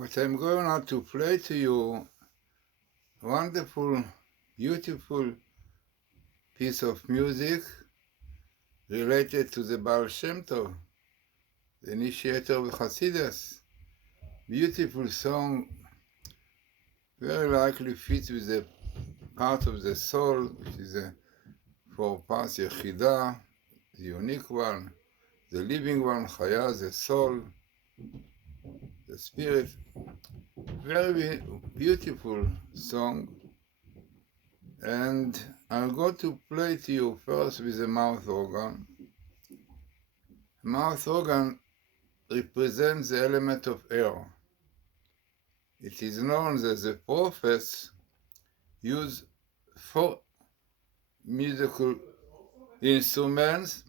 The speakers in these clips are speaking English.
What I'm going on to play to you, a wonderful, beautiful piece of music related to the Baal Shem Tov, the initiator of Hasidus. Beautiful song, very likely fits with the part of the soul, which is a four parts, Yechidah, the unique one, the living one, Chaya, the soul, the spirit. Very beautiful song. And I'm going to play to you first with the mouth organ. Mouth organ represents the element of air. It is known that the prophets use 4 musical instruments.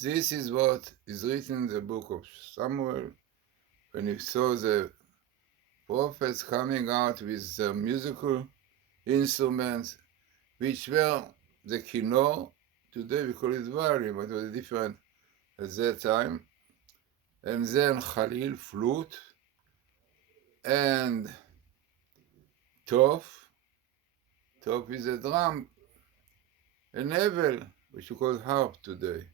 This is what is written in the book of Samuel, when he saw the prophets coming out with the musical instruments, which were the kinnor. Today we call it violin, but it was different at that time. And then Khalil, flute, and Tov. Tov is a drum, and Nevel, which we call harp today.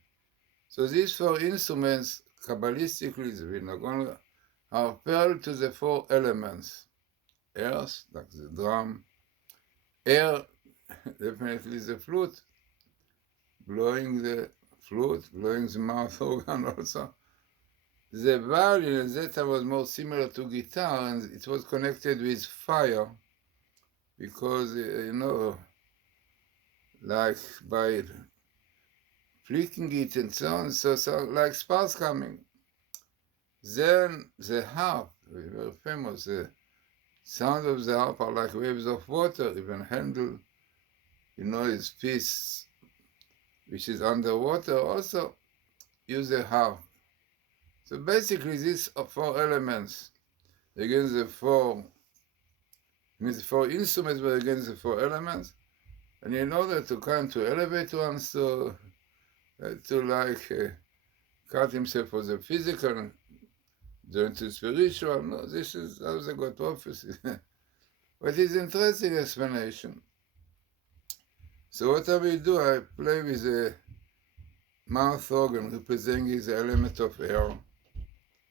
So these 4 instruments, Kabbalistically, the Vinagon, are parallel to the 4 elements. Earth, like the drum. Air, definitely the flute. Blowing the flute, blowing the mouth organ also. The violin at that time was more similar to guitar, and it was connected with fire, because, like by flicking it and so on, so like sparks coming. Then the harp, very famous, the sound of the harp are like waves of water. Even Handel, his piece, which is underwater, also use a harp. So basically these are 4 elements against the 4 instruments, but against the 4 elements. And in order to come to elevate one, so to cut himself for the physical, join to spiritual, no, this is how they got prophecy. But it's interesting explanation. So what I will do, I play with the mouth organ representing the element of air,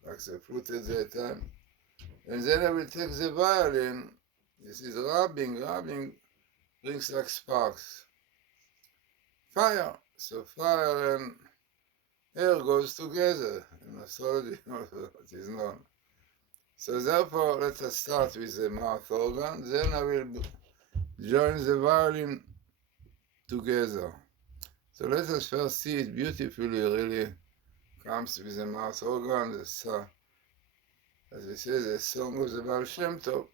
like the flute at that time. And then I will take the violin. This is rubbing brings like sparks. Fire. So fire and air goes together in astrology, it is known. So therefore, let us start with the mouth organ. Then I will join the violin together. So let us first see it beautifully, really comes with the mouth organ, as we say, the song of the Baal Shem Tov.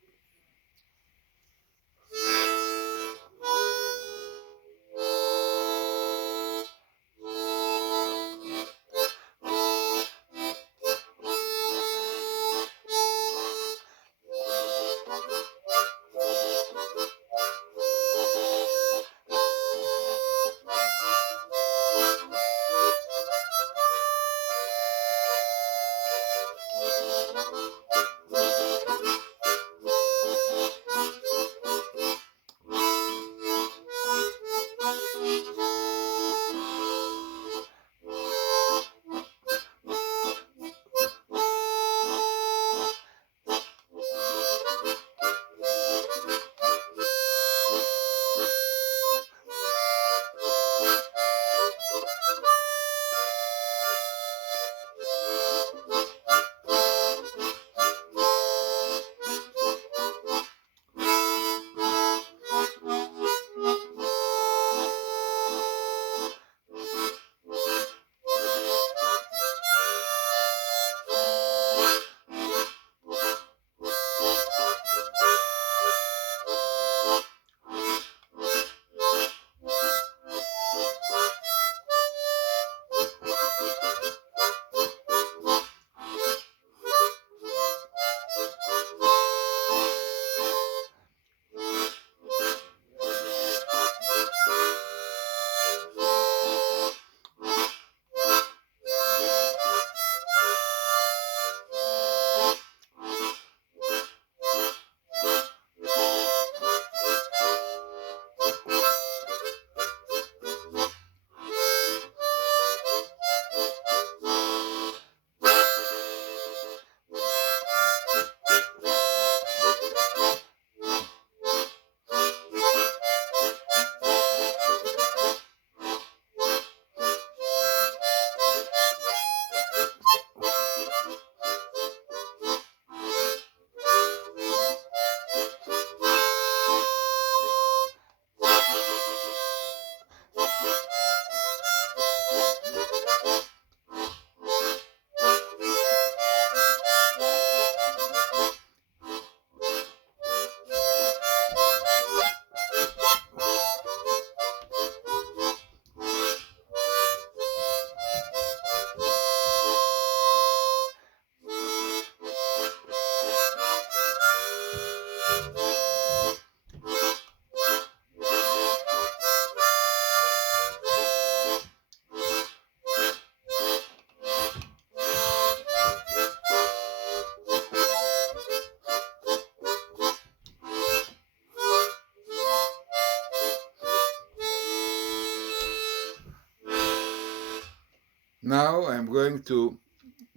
Now I'm going to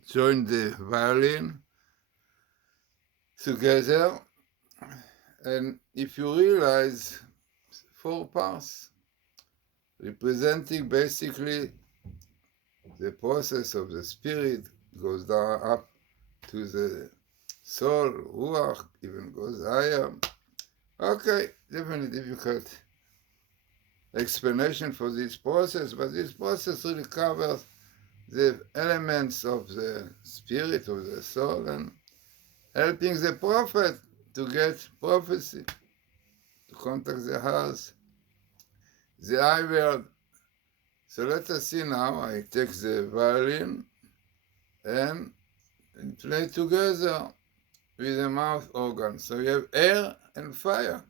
join the violin together, and if you realize 4 parts representing basically the process of the spirit goes down up to the soul, ruach, even goes higher. Okay, definitely difficult explanation for this process, but this process really covers the elements of the spirit, of the soul, and helping the prophet to get prophecy, to contact the heart, the I word. So let us see now. I take the violin and play together with the mouth organ. So you have air and fire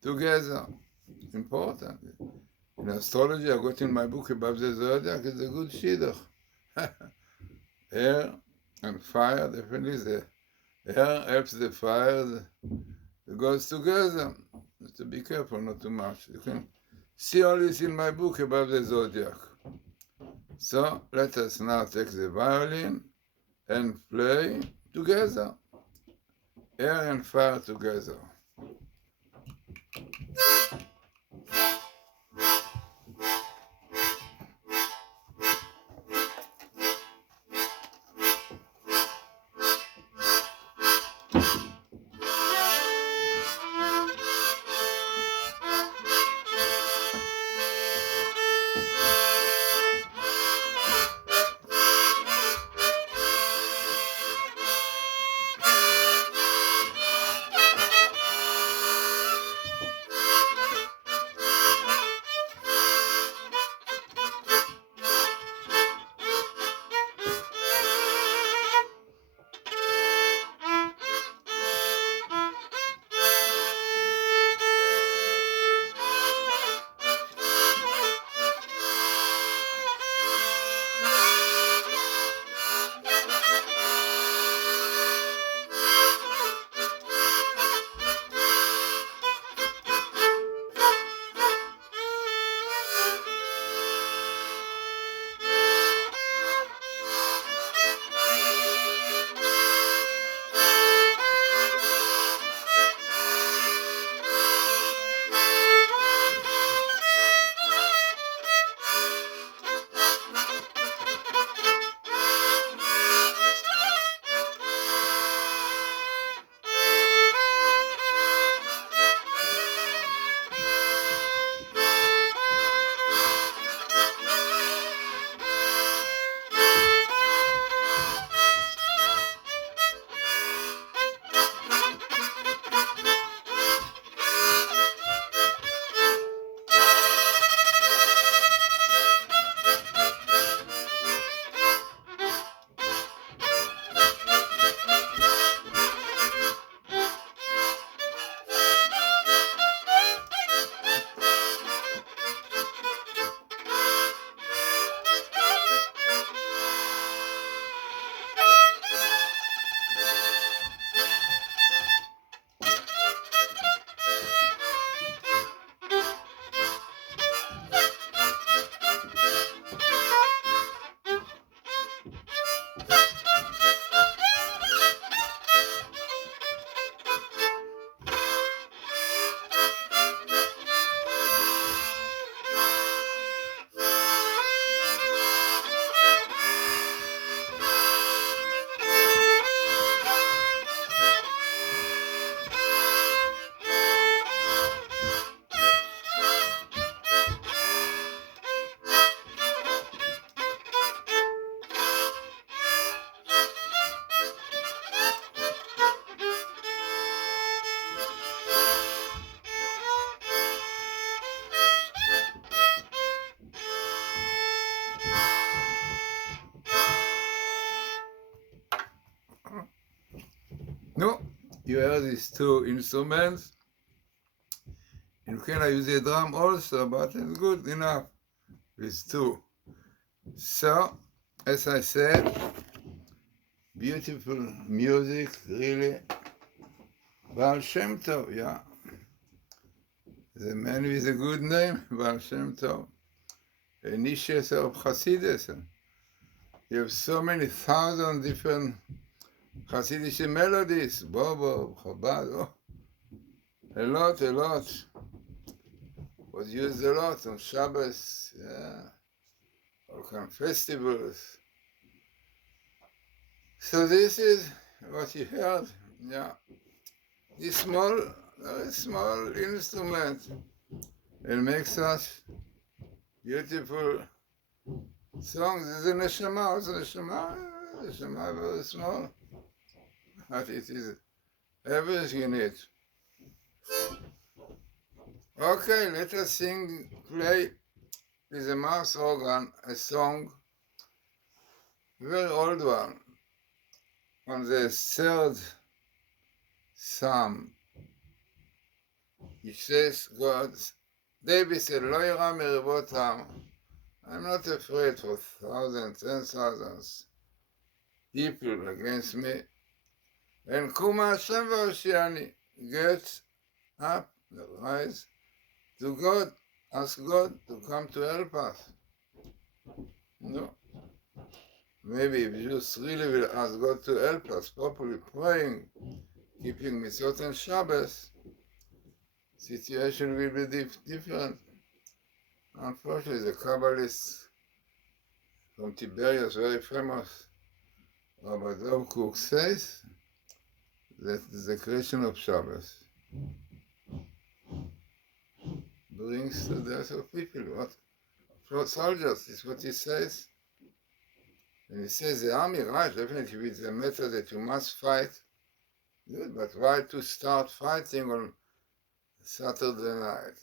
together. Important. In astrology, I got in my book about the zodiac, it's a good shidduch. Air and fire, definitely the air helps the fire, it goes together. To be careful, not too much. You can see all this in my book about the zodiac. So let us now take the violin and play together. Air and fire together. No, you heard these two instruments. You can use a drum also, but it's good enough with two. So, as I said, beautiful music, really. Baal Shem Tov, yeah. The man with a good name, Baal Shem Tov. Initiator of Hasidus. You have so many thousand different Hasidic melodies. Bobo, Chabad, oh. A lot. Was used a lot on Shabbos, yeah. All kind of festivals. So this is what you heard, yeah. This small, very small instrument. It makes such beautiful songs. The neshama, also neshama very small, but it is everything in it. Okay, let us play with a mouth organ, a song, very old one, on the third Psalm. It says, David said, Lo yira meribot ha'am. I'm not afraid for thousands, 10,000s people against me. And Kuma Hashem v'hoshiani, get up, rise to God, ask God to come to help us. No. Maybe if you just really will ask God to help us, properly praying, keeping mitzvot and Shabbos, situation will be different. Unfortunately, the Kabbalists from Tiberias, very famous, Rabbi Matityahu says that the creation of Shabbos brings to death of people. What? For soldiers, is what he says. And he says the army, right, definitely with the matter that you must fight, good, but why to start fighting on Saturday night?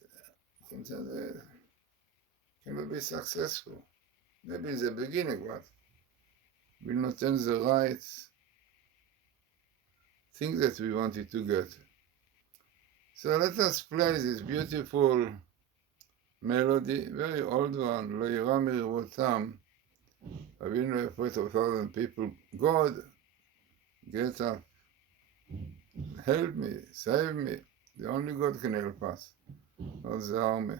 Can be successful. Maybe in the beginning, but will not end the right thing that we wanted to get. So let us play this beautiful melody, very old one, Lo yira meribot ha'am. I've been afraid of 1,000 people. God, get up, help me, save me. The only God can help us, not the army.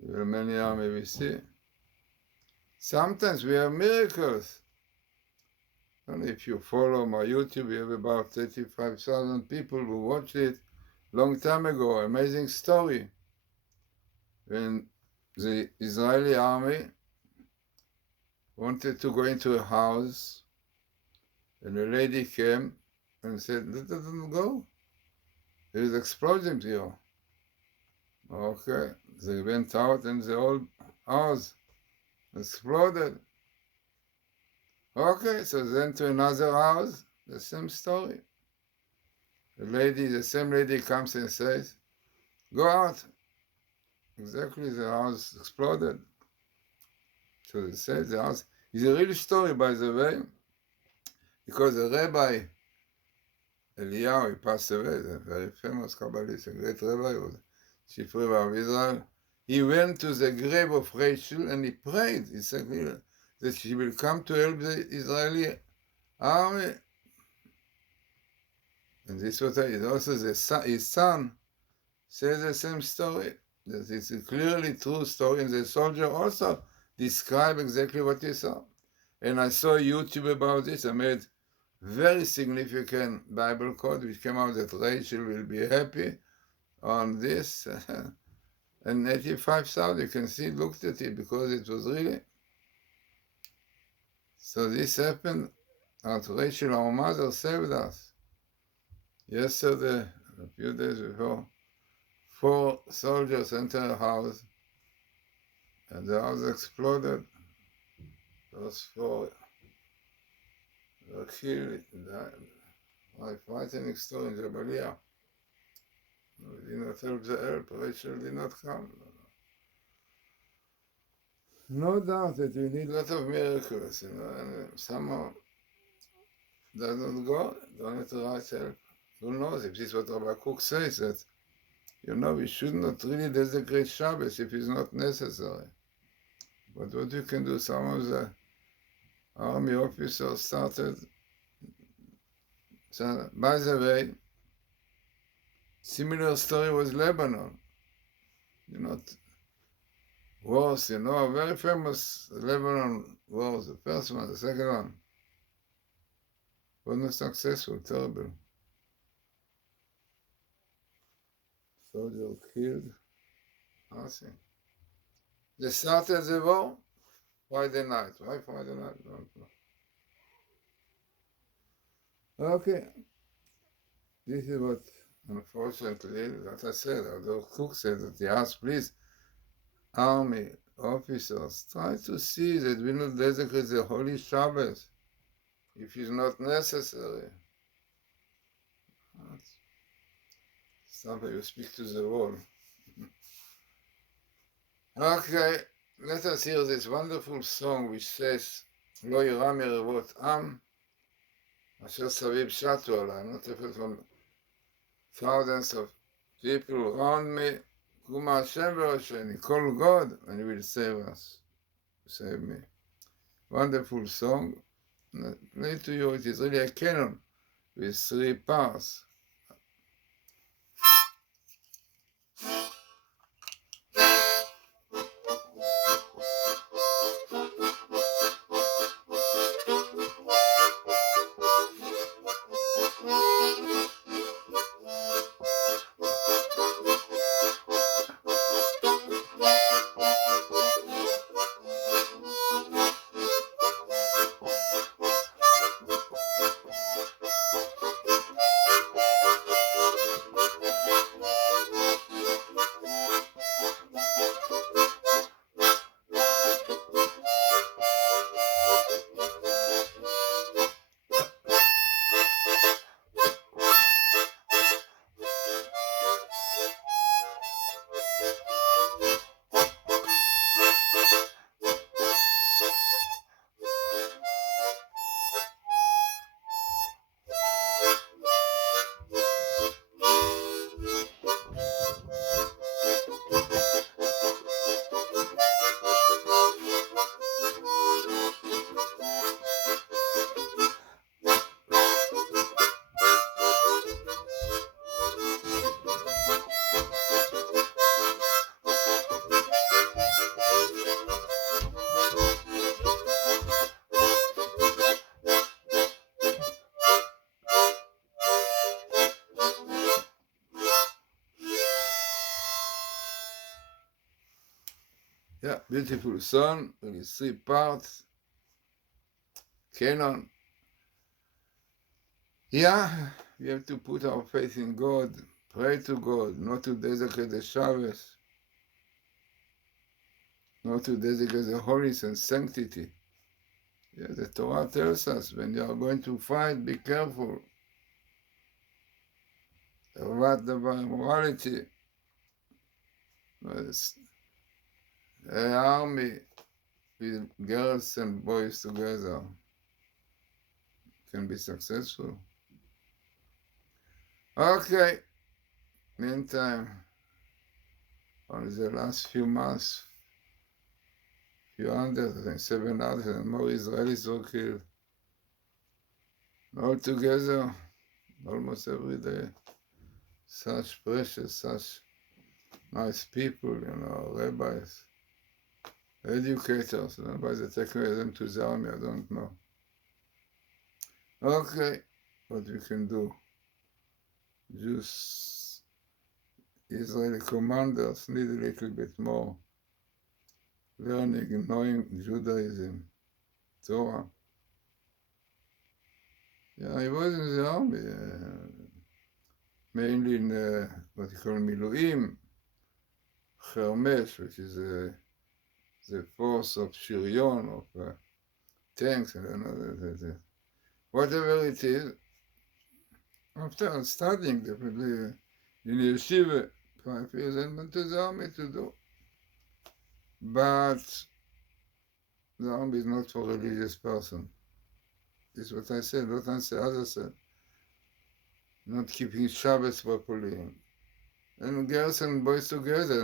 There are many armies we see. Sometimes we have miracles. And if you follow my YouTube, we have about 35,000 people who watched it long time ago. Amazing story. When the Israeli army wanted to go into a house, and a lady came and said, let them go. There is explosions here. Okay, they went out and the whole house exploded. Okay, so then to another house, the same story. The same lady comes and says, go out. Exactly, the house exploded. So they say the house is a real story, by the way, because the Rabbi Eliyahu, he passed away, the very famous Kabbalist, a great Rabbi, was chief Rabbi of Israel. He went to the grave of Rachel and he prayed. He said that she will come to help the Israeli army. And this was also his son says the same story. That it's a clearly true story, and the soldier also described exactly what he saw. And I saw YouTube about this. I made very significant Bible quote, which came out that Rachel will be happy on this. And 85,000, you can see, looked at it, because it was really. So this happened, and Rachel, our mother, saved us. Yesterday, a few days before, 4 soldiers entered a house, and the house exploded. Those 4 were killed. My frightening story in Jabalia. We did not help the help. Rachel did not come. No doubt that we need a lot of miracles, and somehow doesn't go, don't have the right help. who knows if this is what Rabbi Kook says, that, we should not really desecrate Shabbos if it's not necessary. But what you can do, some of the army officers started. So, by the way, similar story was Lebanon. Wars, a very famous Lebanon wars, the first one, the second one. Was not successful, terrible. Soldier killed, nothing. They started the war Friday night. Why Friday night? I don't know. Okay. This is what, unfortunately, that I said, although Cook said that he asked, please, army officers, try to see that we not desecrate the Holy Shabbos if it's not necessary. Somebody you speak to the wall. Okay, let us hear this wonderful song which says, לא ירא מרבבות עם, אשר סביב שטו עליי. I'm not afraid from thousands of people around me. קום השם וראשני, call God, and he will save us, save me. Wonderful song. Play to you, it is really a canon with 3 parts. Yeah, beautiful song, with 3 parts, canon. Yeah, we have to put our faith in God, pray to God, not to desecrate the Shabbos, not to desecrate the holiness and sanctity. Yeah, the Torah tells us, when you are going to fight, be careful about the morality. An army with girls and boys together can be successful. Okay, meantime, on the last few months, few hundred, I think 700 and more Israelis were killed. All together, almost every day. Such precious, such nice people, rabbis, educators. Why they take them to the army, I don't know. Okay, what we can do? Just Israeli commanders need a little bit more learning, knowing Judaism, Torah. Yeah, he was in the army, mainly in what you call Miluim, Hermesh, which is the force of Shirion, of tanks, whatever it is. After studying definitely in yeshiva 5 years, and went to the army to do. But the army is not for religious person. This is what I said, what others said. not keeping Shabbos properly. And girls and boys together,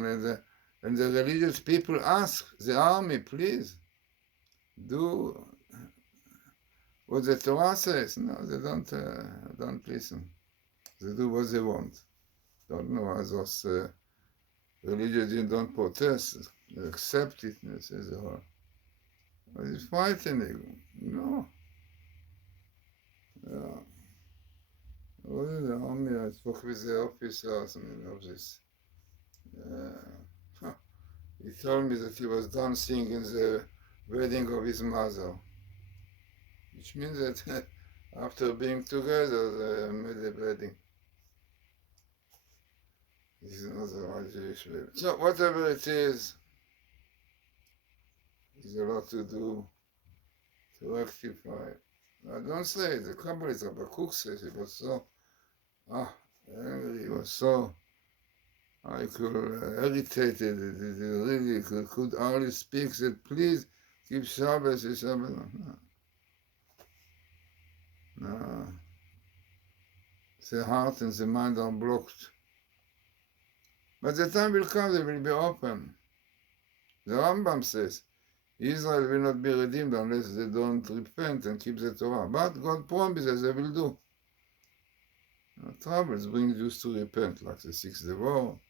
and the religious people ask the army, please, do what the Torah says. No, they don't listen. They do what they want. Don't know how those religious don't protest, they accept it, and they say the whole. But it's frightening. No. Yeah. What is the army? I spoke with the officers of this. He told me that he was dancing in the wedding of his mother, which means that after being together, they made a wedding. This is not the right Jewish way. So whatever it is, there's a lot to do to rectify. I don't say it. The Kabbalist Rabbi Kook says he was so angry, he was so irritated, he really could hardly speak, said, please keep Shabbos, Shabbos. No. The heart and the mind are blocked. But the time will come, they will be open. The Rambam says, Israel will not be redeemed unless they don't repent and keep the Torah. But God promises they will do. Troubles bring Jews to repent, like the Sixth Day War,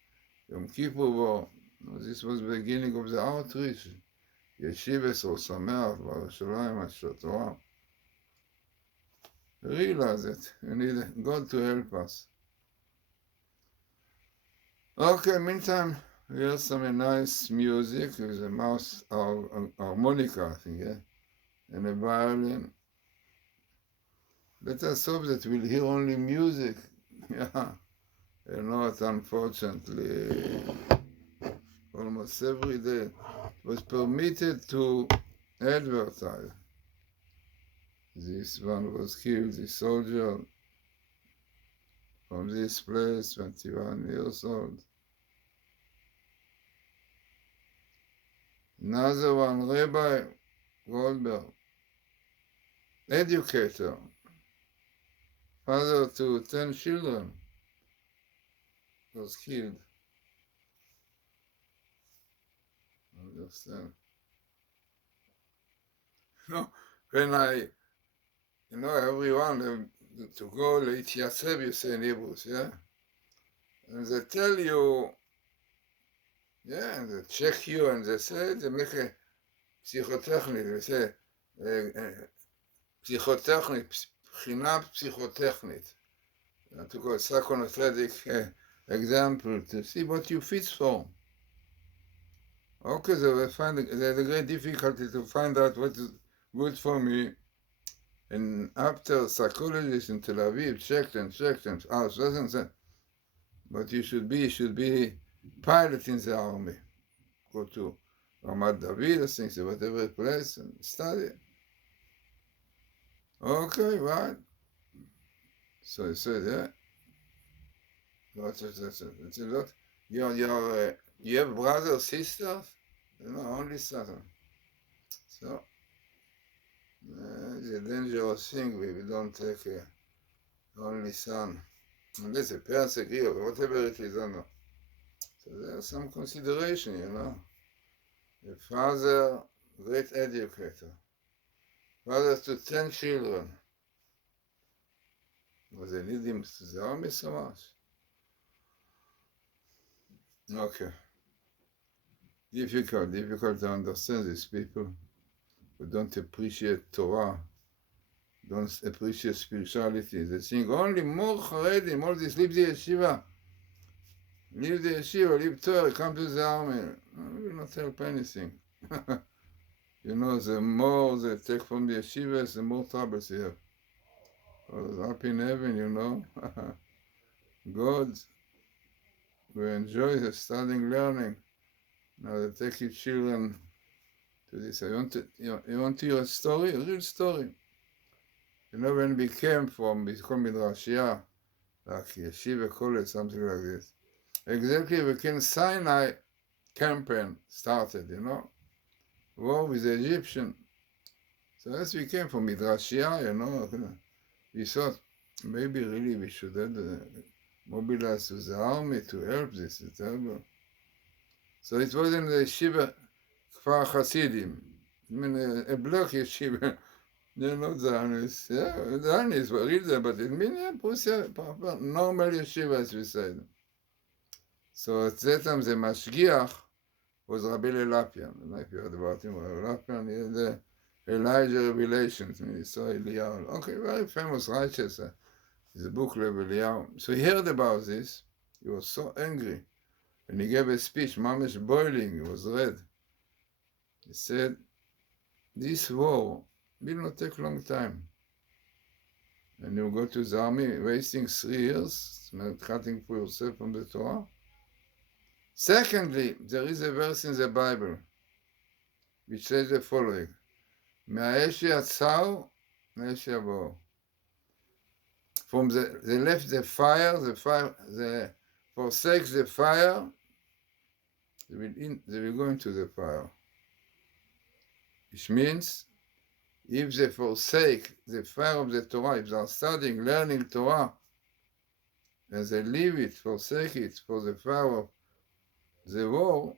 Yom Kippur War. This was the beginning of the outreach. Yeshivas or Sameach, Yerushalayim, Torah. Realize it. We need God to help us. Okay, meantime, we hear some nice music with a mouse harmonica, I think, yeah? And a violin. Let us hope that we'll hear only music. Yeah. And not, unfortunately, almost every day was permitted to advertise. This one was killed, this soldier from this place, 21 years old. Another one, Rabbi Goldberg, educator, father to 10 children, was killed. Understand? No, when everyone to go להתייצב, you say in Hebrews, yeah? And they tell you, yeah, and they check you, and they say, they make a psychotechnic, they say, psychotechnic, בחינה psychotechnic. To go psychoanalytic example, to see what you fit for. Okay, they had a great difficulty to find out what is good for me. And after psychologists in Tel Aviv checked and said, but you should be pilot in the army. Go to Ramat David, I think, whatever place, and study. Okay, right. So he said, yeah. That's a lot. You have brothers, sisters? No, only son. So, it's a dangerous thing. We don't take only son. Unless the parents agree, or whatever it is, I don't know. So there's some consideration, you know. The father, great educator. Father to 10 children. Was they need him to the army so much? Okay. Difficult to understand these people who don't appreciate Torah, don't appreciate spirituality. They think only more Charedim, all this, leave the yeshiva, leave Torah, come to the army. It will not help anything. You know, the more they take from the yeshivas, the more troubles they have. Up in heaven, you know, God will enjoy the studying, learning. Now they take your children to this. You want to hear a story? A real story. You know, when we came from Midrashia, like Yeshiva College, something like this, exactly when Sinai campaign started, you know, war with the Egyptian. So as we came from Midrashia, you know, we thought maybe really we should have mobilize to the army to help this. It's terrible. So it was in the yeshiva Kfar Hasidim. I mean, a block yeshiva. They're not Zionists. Yeah, Zionists were real there, but in Minneapolis, normal yeshiva, as we said. So at that time, the Mashgiach was Rabbi Lelapian. I don't know if you heard about him. Rabbi Lelapian, he had the Elijah Revelations. I mean, he saw Eliyahu. Okay, very famous righteous. His book, Rabbi Eliyahu. So he heard about this. He was so angry. And he gave a speech, mamish boiling. He was red. He said, this war will not take long time. And you go to the army wasting 3 years, cutting for yourself from the Torah. Secondly, there is a verse in the Bible which says the following: מהאש יצאו, מאש יבואו. From the left the fire, the forsake the fire, they will go into the fire. Which means, if they forsake the fire of the Torah, if they are studying, learning Torah, and they leave it, forsake it for the fire of the war,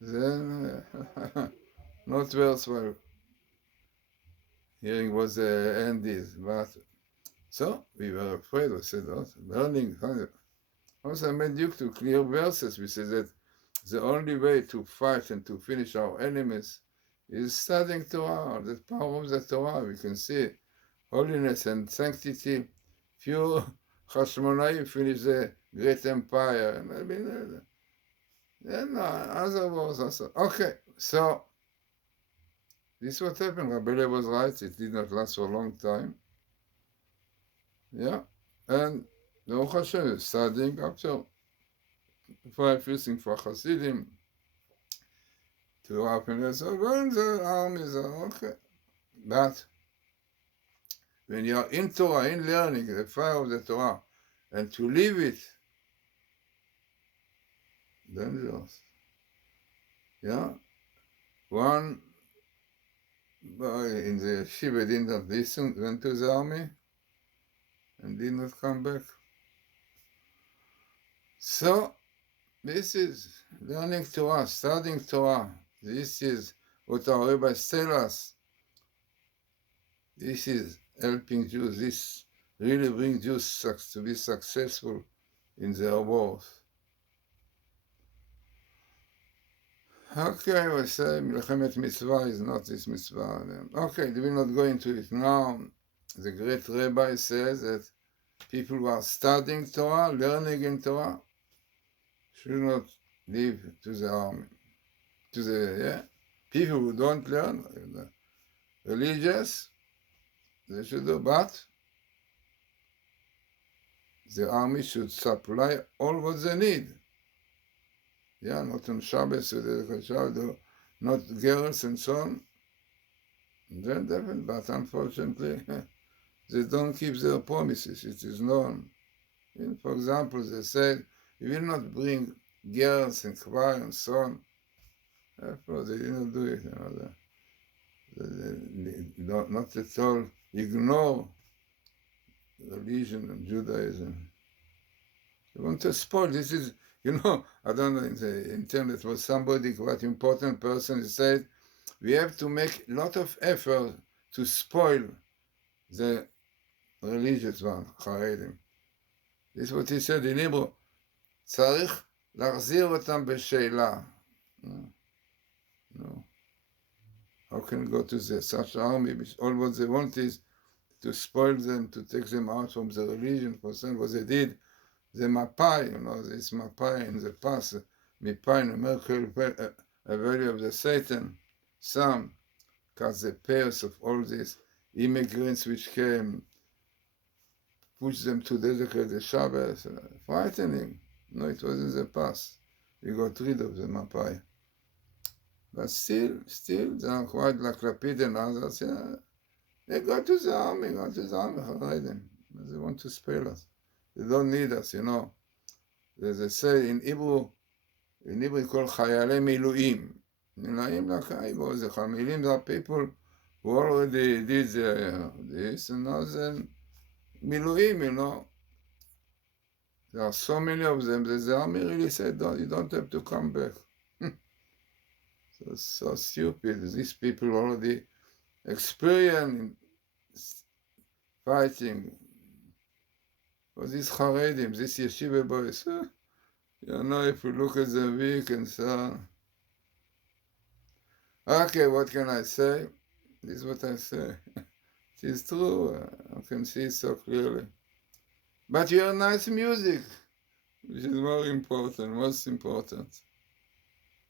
then not worthwhile hearing what the end is. But so we were afraid. We said, oh, learning. Also, I made you to clear verses. We said that the only way to fight and to finish our enemies is studying Torah, the power of the Torah. We can see holiness and sanctity. Few Hashmonaim finish the great empire. And I mean, then other wars also. Okay, so this is what happened. Rabbi Lev was right. It did not last for a long time. Yeah, and Baruch Hashem is studying after facing for Hasidim to happiness. So when the armies are okay. But when you are in Torah, in learning the fire of the Torah, and to leave it, dangerous. Yeah? One boy in the yeshiva did not listen, went to the army, and did not come back. So, this is learning Torah, studying Torah. This is what our rabbis tell us. This is helping Jews. This really brings Jews to be successful in their wars. Okay, we say Milchemet Mitzvah is not this mitzvah. Okay, we will not go into it now. The great rabbi says that people who are studying Torah, learning in Torah, should not leave to the army. To the people who don't learn, religious, they should do, but the army should supply all what they need. Yeah, not on Shabbos, not girls and so on. Then definitely, but unfortunately, they don't keep their promises. It is known. For example, they said, we will not bring girls and choir and so on. Therefore, they didn't do it. They not at all ignore religion and Judaism. They want to spoil. This is, I don't know, in the internet was somebody, quite important person, said, we have to make a lot of effort to spoil the religious one, Haredim. This is what he said in Hebrew. צריך להחזיר אותם בשאלה. No. How can you go to such army which all what they want is to spoil them, to take them out from the religion, for example, what they did, the Mapai, this Mapai in the past, Mapai, the mercury, a value of the Satan, some cut the pairs of all these immigrants which came, push them to dedicate the Shabbos, frightening. No, it was in the past. We got rid of the Mapai. But still, they are quite like Lapid and others. Yeah, they go to the army, Haredim. They want to spare us. They don't need us, They say in Hebrew called Chayalei Miluim. Miluim like Milim are people who already did this, and now then Miluim, there are so many of them that the army really said, you don't have to come back. So stupid. These people already experienced fighting. For these Haredim, these yeshiva boys, if you look at the week and so on. Okay, what can I say? This is what I say. It is true, I can see it so clearly. But you hear nice music, which is more important, most important.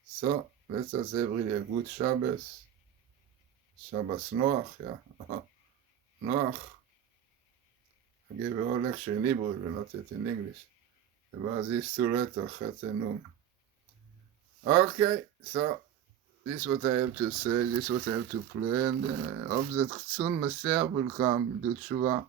So, let us have really a good Shabbos. Shabbos Noach, yeah. Noach. I gave a whole lecture in Hebrew, but not yet in English, about these two letters, Chet and Nun. Okay, so this is what I have to say, this is what I have to play, and I hope that soon Mashiach will come, do tshuva.